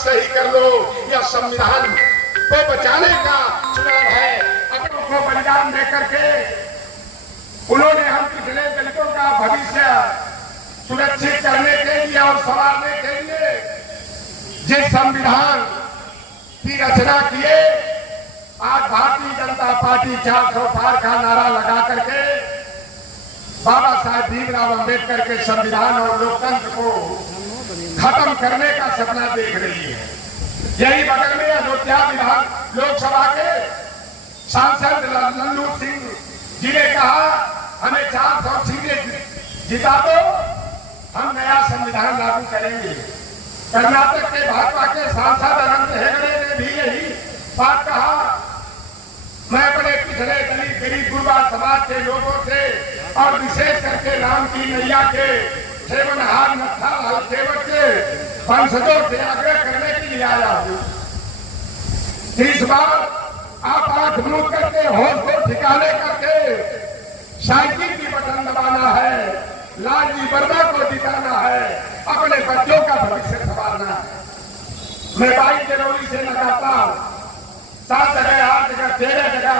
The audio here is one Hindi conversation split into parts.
सही कर लो। यह संविधान को बचाने का चुनाव है। अपनों को बलिदान दे करके उन्होंने हम पिछले दलितों का भविष्य सुरक्षित करने के लिए और संवारने के लिए जिस संविधान की रचना किए, आज भारतीय जनता पार्टी 400 पार का नारा लगा करके बाबा साहेब भीमराव अंबेडकर के संविधान और लोकतंत्र को खत्म करने का सपना देख रही है। यही बगल में अयोध्या विधान लोकसभा के सांसद लल्लू सिंह जी ने कहा, हमें 400 सीटें जिता दो, हम नया संविधान लागू करेंगे। कर्नाटक के भाजपा के सांसद अनंत हेगड़े ने भी यही बात कहा। मैं अपने पिछले दलित गरीब गुरबा समाज के लोगों से और विशेष करके राम की नैया के सेवनहार नत्था लाल सेवक के वंशजों से आग्रह करने के लिए आया हूँ। इस बार आप आंख मूंद करके होश को ठिकाने करके साइकिल की बटन दबाना है, लालजी वर्मा को जिताना है, अपने बच्चों का भविष्य संवारना है। मैं 22 जनवरी से लगातार 7 जगह 8 जगह 13 जगह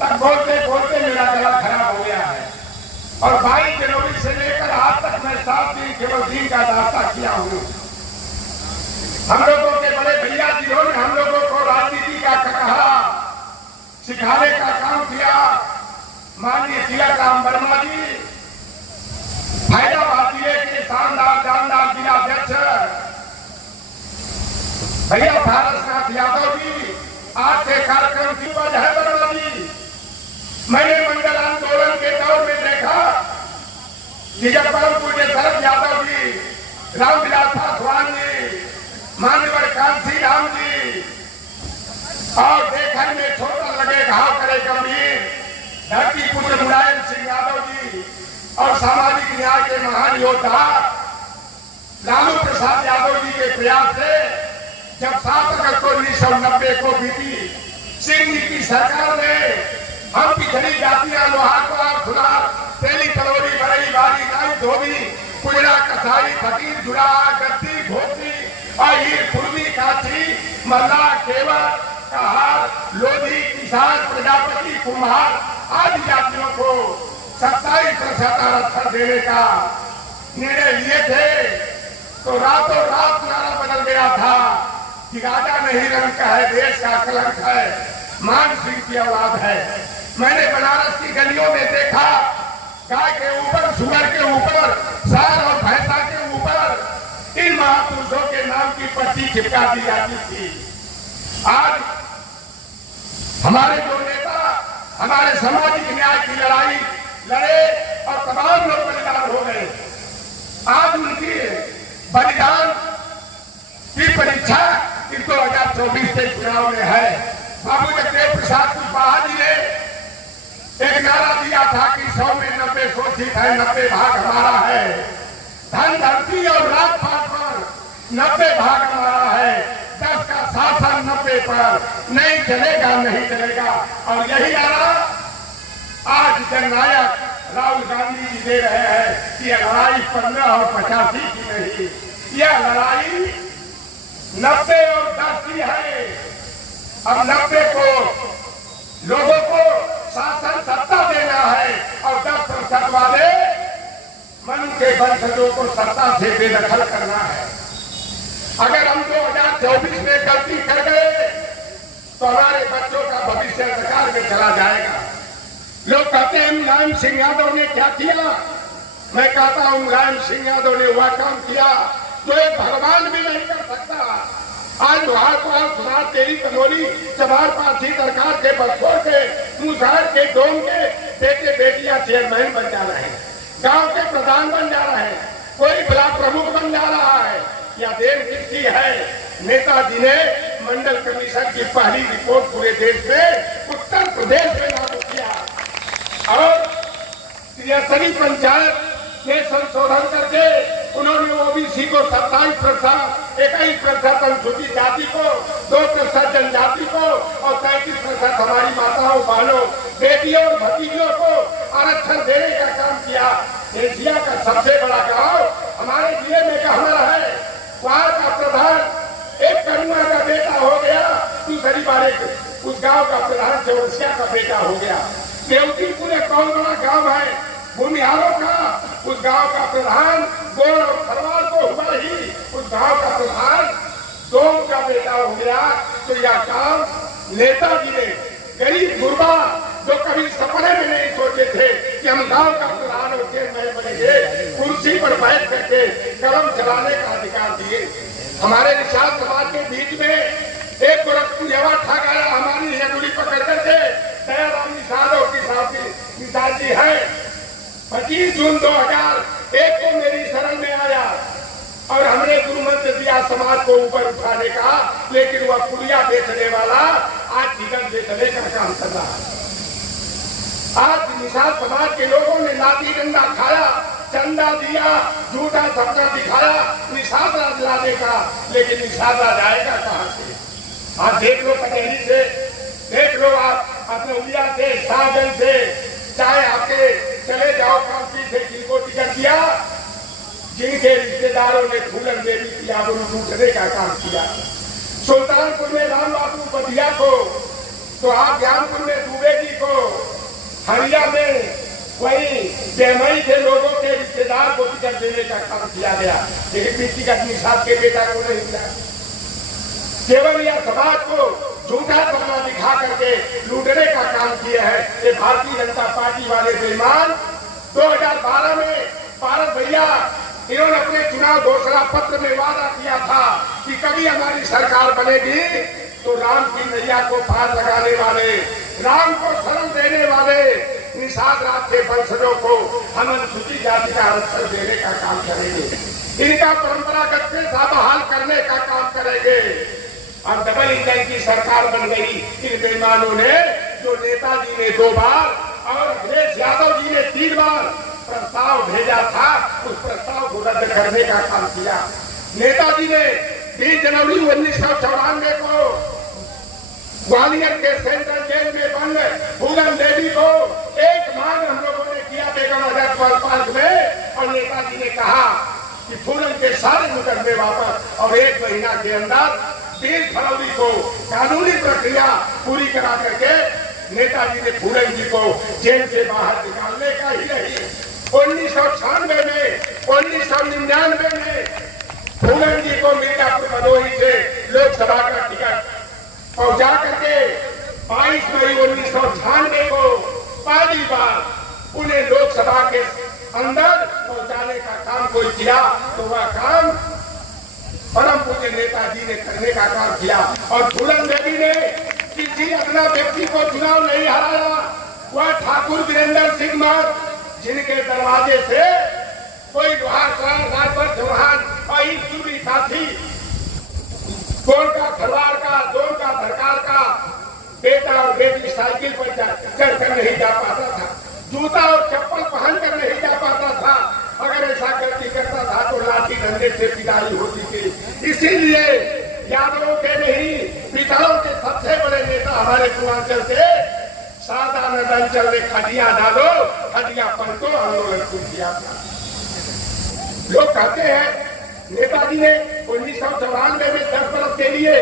तक बोलते बोलते मेरा गला खराब हो गया है और 22 जनवरी से लेकर आज तक मैं 7 दिन केवल दिन का रास्ता किया हूँ। हम लोगों के बड़े भैया जिन्होंने हम लोगों को राजनीति का कहा सिखाने का काम किया, माननीय तिलक राम वर्मा जी, फैजाबाद जिले के शानदार जानदार जिलाध्यक्ष भैया भारतनाथ यादव जी, आज के कार्यक्रम की वजह है वर्मा जी। मैंने मंडल आंदोलन के दौर में देखा कि जब परमपुर के शरद यादव जी, रामविलास पासवान जी, मान्यवर कांसी राम जी और देखने में छोटा लगे घाव करे गंभीर धरती पुत्र मुलायम सिंह यादव जी और सामाजिक न्याय के महान योद्धा लालू प्रसाद यादव जी के प्रयास से जब 7 अगस्त 1990 को बीती सिंह जी की सरकार ने हम पिछड़ी जातियां लोहार कुमार सुनार तेली तलोरी बड़ई बारी नाई धोबी कुजरा कसाई फकीर जुड़ा गद्दी घोसी हीर कुर्मी काची मल्ला केवल कहार लोधी किसान प्रजापति कुम्हार आदि जातियों को 27% आरक्षण देने का निर्णय लिए थे तो रातों रात नारा बदल गया था कि राजा नहीं रंग का है, देश का कलंक है, मान सिंह की औलाद है। मैंने बनारस की गलियों में देखा गाय के ऊपर, सुअर के ऊपर, सार और भैंसा के ऊपर इन महापुरुषों के नाम की पट्टी चिपका दी जाती थी। आज हमारे जो नेता हमारे सामाजिक न्याय की लड़ाई लड़े और तमाम लोग बलिदान हो गए, आज उनकी बलिदान की परीक्षा इस 2024 के चुनाव में है। बाबू जगदेव प्रसाद कुशवाहा जी ने एक नारा दिया था कि 100 में 90 शोषित है, 90 भाग हमारा है। धन धरती और राजपाट पर 90 भाग हमारा है, 10 का शासन 90 पर नहीं चलेगा, नहीं चलेगा। और यही नारा आज जननायक राहुल गांधी जी दे रहे हैं कि यह लड़ाई 15 और 85 की नहीं, यह लड़ाई 90 और 10 की है। अब 90 को लोगों को शासन सत्ता देना है और 10% वाले मन के वंशजों को सत्ता से बेदखल करना है। अगर हम 2024 में गलती कर गए तो हमारे बच्चों का भविष्य अंधकार में चला जाएगा। लोग कहते हैं मुलायम सिंह यादव ने क्या किया, मैं कहता हूं मुलायम सिंह यादव ने वह काम किया तो एक भगवान भी नहीं कर सकता। आज लोहार कुमार सुनार तेली तनोली चमार पारसी सरकार के बच्चों के मुसहर के डोम के बेटे बेटियां चेयरमैन बन जा रहे हैं, गांव के प्रधान बन जा रहे हैं, कोई ब्लॉक प्रमुख बन जा रहा है। या देन किसकी है? नेताजी ने मंडल कमीशन की पहली रिपोर्ट पूरे देश में उत्तर प्रदेश में लागू किया और 63 पंचायत में संशोधन करके उन्होंने ओबीसी को 27%, 21% अनुसूचित जाति को, 2% जनजाति को और 33% हमारी माताओं बहनों बेटियों और भतीजों को आरक्षण देने का काम किया। एशिया का सबसे बड़ा गांव हमारे जिले में कहना है, वहां का प्रधान चौरसिया का बेटा हो गया। देवकीपुर एक बहुत बड़ा गांव है भूमिहारों का, उस गांव का प्रधान गोड़ और खरवार को हुआ ही उस गांव का प्रधान दोम का बेटा हो गया। तो यह काम नेताजी ने गरीब गुरबा जो कभी सपने में नहीं सोचे थे कि हम गांव का प्रधान और चेयरमैन बनेंगे, कुर्सी पर बैठ करके कलम चलाने का अधिकार दिए। हमारे निषाद समाज के बीच में एक गोरखपुर युवा ठग आया, हमारी अंगुली पकड़ करके दयाराम निषाद और निषाद जी है 25 जून 2001 को मेरी शरण में आया और हमने गुरु मंत्र दिया समाज को ऊपर उठाने का, लेकिन वह पुलिया बेचने वाला आज चिकन बेचने का काम कर रहा है। आज निषाद समाज के लोगों ने लाठी डंडा खाया, चंदा दिया, झूठा सपना दिखाया निषाद राज लाने का, लेकिन निषाद राज आएगा कहां से? आप देख लो कचहरी से, देख लो आप अतरौलिया से, सागन से, चाहे आपके चले जाओ कांपी से, जिनको टिकट दिया, जिनके रिश्तेदारों ने फूलन देवी की आबरू लूटने का काम किया। सुल्तानपुर में राम बाबू बधिया को, तो आप ज्ञानपुर में दुबे जी को, हरिया में वही बेमई के लोगों के रिश्तेदार को टिकट देने का काम किया गया, लेकिन टिकट निषाद के बेटा को नहीं मिला। केवल यह समाज को झूठा सपना दिखा करके लूटने का काम किया है ये भारतीय जनता पार्टी वाले बेईमान। 2012 में पारस भैया इन्होंने अपने चुनाव घोषणा पत्र में वादा किया था कि कभी हमारी सरकार बनेगी तो राम की नैया को पार लगाने वाले, राम को शरण देने वाले निषाद राज के वंशजों को हम अनुसूचित जाति का आरक्षण देने का काम करेंगे, इनका परंपरागत पेशा बहाल करने का काम करेंगे। और डबल इंजन की सरकार बन गई इन बेईमानों ने, जो नेताजी ने 2 बार और अखिलेश यादव जी ने 3 बार प्रस्ताव भेजा था, उस प्रस्ताव को रद्द करने का काम किया। नेताजी ने 20 जनवरी 1994 को ग्वालियर के सेंट्रल जेल में बंद फूलन देवी को एक मांग हम लोगों ने किया बेगम अजहर पार्क में, और नेताजी ने कहा कि फूलन के सारे मुकदमे वापस, और 1 महीना के अंदर 30 फरवरी को कानूनी प्रक्रिया पूरी करा करके नेताजी ने फूलन जी को जेल से बाहर निकालने का ही नहीं, 1996 में 1999 में फूलन जी को मिर्जापुर भदोही से लोकसभा का टिकट पहुंचा करके 22 मई 1996 को पहली बार उन्हें लोकसभा के अंदर पहुंचाने का काम कोई किया तो वह काम परम पूज्य नेताजी ने करने का काम किया। और फूलन देवी ने किसी अपना व्यक्ति को चुनाव नहीं हराया, वह ठाकुर वीरेंद्र सिंह मार जिनके दरवाजे से कोई राजभर चौहान और दूरी साथी गोल का खलवार का, दोन का धरकार का बेटा और बेटी साइकिल पर चढ़ कर नहीं जा पाता था, जूता और चप्पल पहन कर नहीं जा पाता था, अगर ऐसा गलती करता था तो लाठी डंडे से पिटाई होती थी। इसीलिए यादवों के नहीं पितरों के सबसे बड़े नेता हमारे पूर्वांचल के सादानंद अंचल ने खटिया डालो खटिया पलटो आंदोलन शुरू किया था। लोग कहते हैं नेताजी ने 1994 में 10 वर्ष के लिए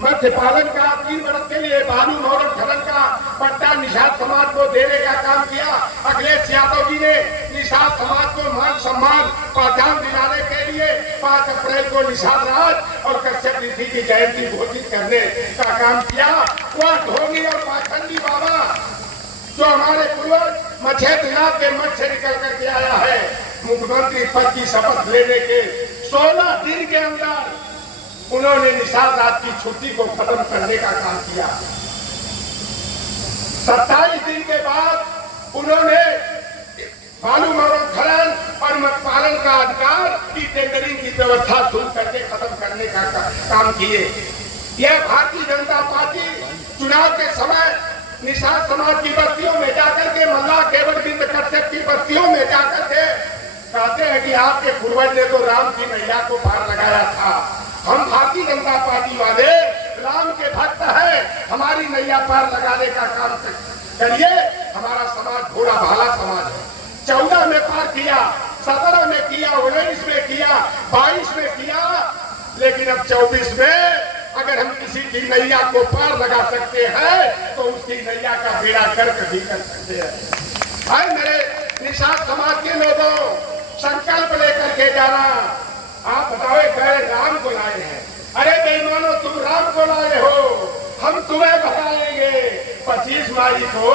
मत्स्य पालन का, 3 वर्ष के लिए बालू मौरत खनन का पट्टा निषाद समाज को देने का काम किया। अखिलेश यादव जी ने निषाद समाज को मान सम्मान पहचान दिलाने के लिए 5 अप्रैल को निषाद राज और कश्यप ऋषि की जयंती घोषित करने का काम किया। वह ढोंगी और पाखंडी बाबा जो हमारे पूर्वज मछेंद्रनाथ के मठ से निकल करके आया है, मुख्यमंत्री पद की शपथ लेने के 16 दिन के अंदर उन्होंने निषाद राज की छुट्टी को खत्म करने का काम किया। 27 दिन के बाद उन्होंने बालू मौरत खनन और मत्स्य पालन का अधिकार की टेंडरिंग की व्यवस्था शुरू करके खत्म करने का काम किए। यह भारतीय जनता पार्टी चुनाव के समय निषाद समाज की बस्तियों में जाकर के, मल्ला केवल बिंद कश्यप की बस्तियों में जाकर के कहते हैं कि आपके पूर्वज ने तो राम की नैया को पार लगाया था, हम भारतीय जनता पार्टी वाले राम के भक्त हैं, हमारी नैया पार लगाने का काम करिए। हमारा समाज भोला भाला समाज है। 14 में पार किया, 17 में किया, 19 में किया, 22 में किया, लेकिन अब 24 में अगर हम किसी की नैया को पार लगा सकते हैं तो उसकी नैया का बेड़ा गर्क भी कर सकते हैं। हाय मेरे निषाद समाज के लोगों, संकल्प लेकर के जाना। आप बताओ गए राम को लाए हैं, अरे बेईमानो तुम राम को लाए हो, हम तुम्हें बताएंगे 25 मई को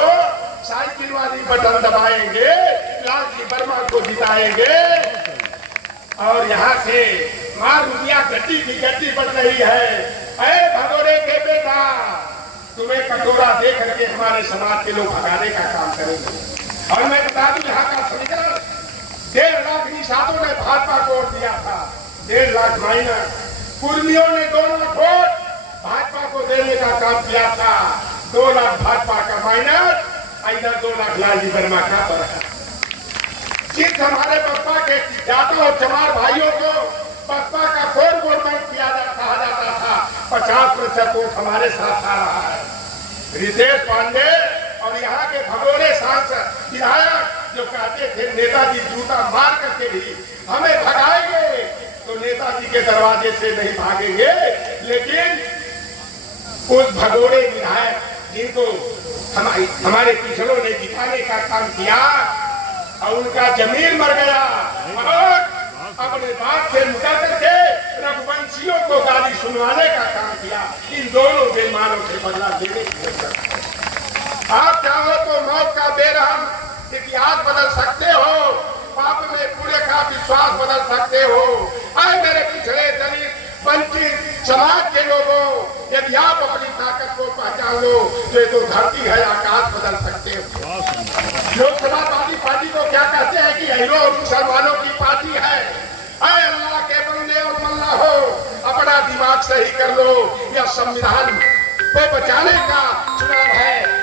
साइकिल वाली बटन दबाएंगे, लालजी वर्मा को जिताएंगे। और यहाँ से मार रुपया गड्डी की गड्डी बढ़ रही है। अरे भगोड़े के बेटा, तुम्हें कटोरा दे करके हमारे समाज के लोग भगाने का काम करेंगे। और मैं बता दूं यहाँ का समीकरण 1.5 लाख निषादों ने भाजपा को वोट दिया था, 1.5 लाख माइनस कुर्मियों ने 2 लाख वोट भाजपा को देने का काम किया था, 2 लाख भाजपा का माइनस, इधर 2 लाख लालजी वर्मा का फर्क। जिस हमारे बसपा के जाटों और चमार भाइयों को बसपा का कोर गवर्नमेंट कहा जाता था, 50% वोट हमारे साथ आ रहा है। रितेश पांडे और यहाँ के भगोड़े सांसद विधायक जो कहते थे नेताजी जूता मार करके भी हमें भगाएंगे, तो नेताजी के दरवाजे से नहीं भागेंगे। लेकिन उस भगोड़े विधायक जिनको हमारे पिछड़ों ने जिताने का काम किया और उनका जमीन मर गया और अपने बात से मुका करके रघुवंशियों को गाली सुनवाने का काम किया। इन दोनों बेईमानों से बदला लेने की जरूरत है। आप चाहो तो मौत का बेरहम इतिहास बदल सकते हो, पाप में पूरे का विश्वास बदल सकते हो। आए मेरे पिछड़े दलित वंचित समाज के लोगों, यदि आप अपनी ताकत को पहचान लो तो ये तो धरती है आकाश बदल सकते हो। लोग समाजवादी पार्टी को क्या कहते हैं कि हिंदू और मुसलमानों की पार्टी है। अरे अल्लाह के बंदे और मल्ला हो, अपना दिमाग सही कर लो, यह संविधान को बचाने का चुनाव है।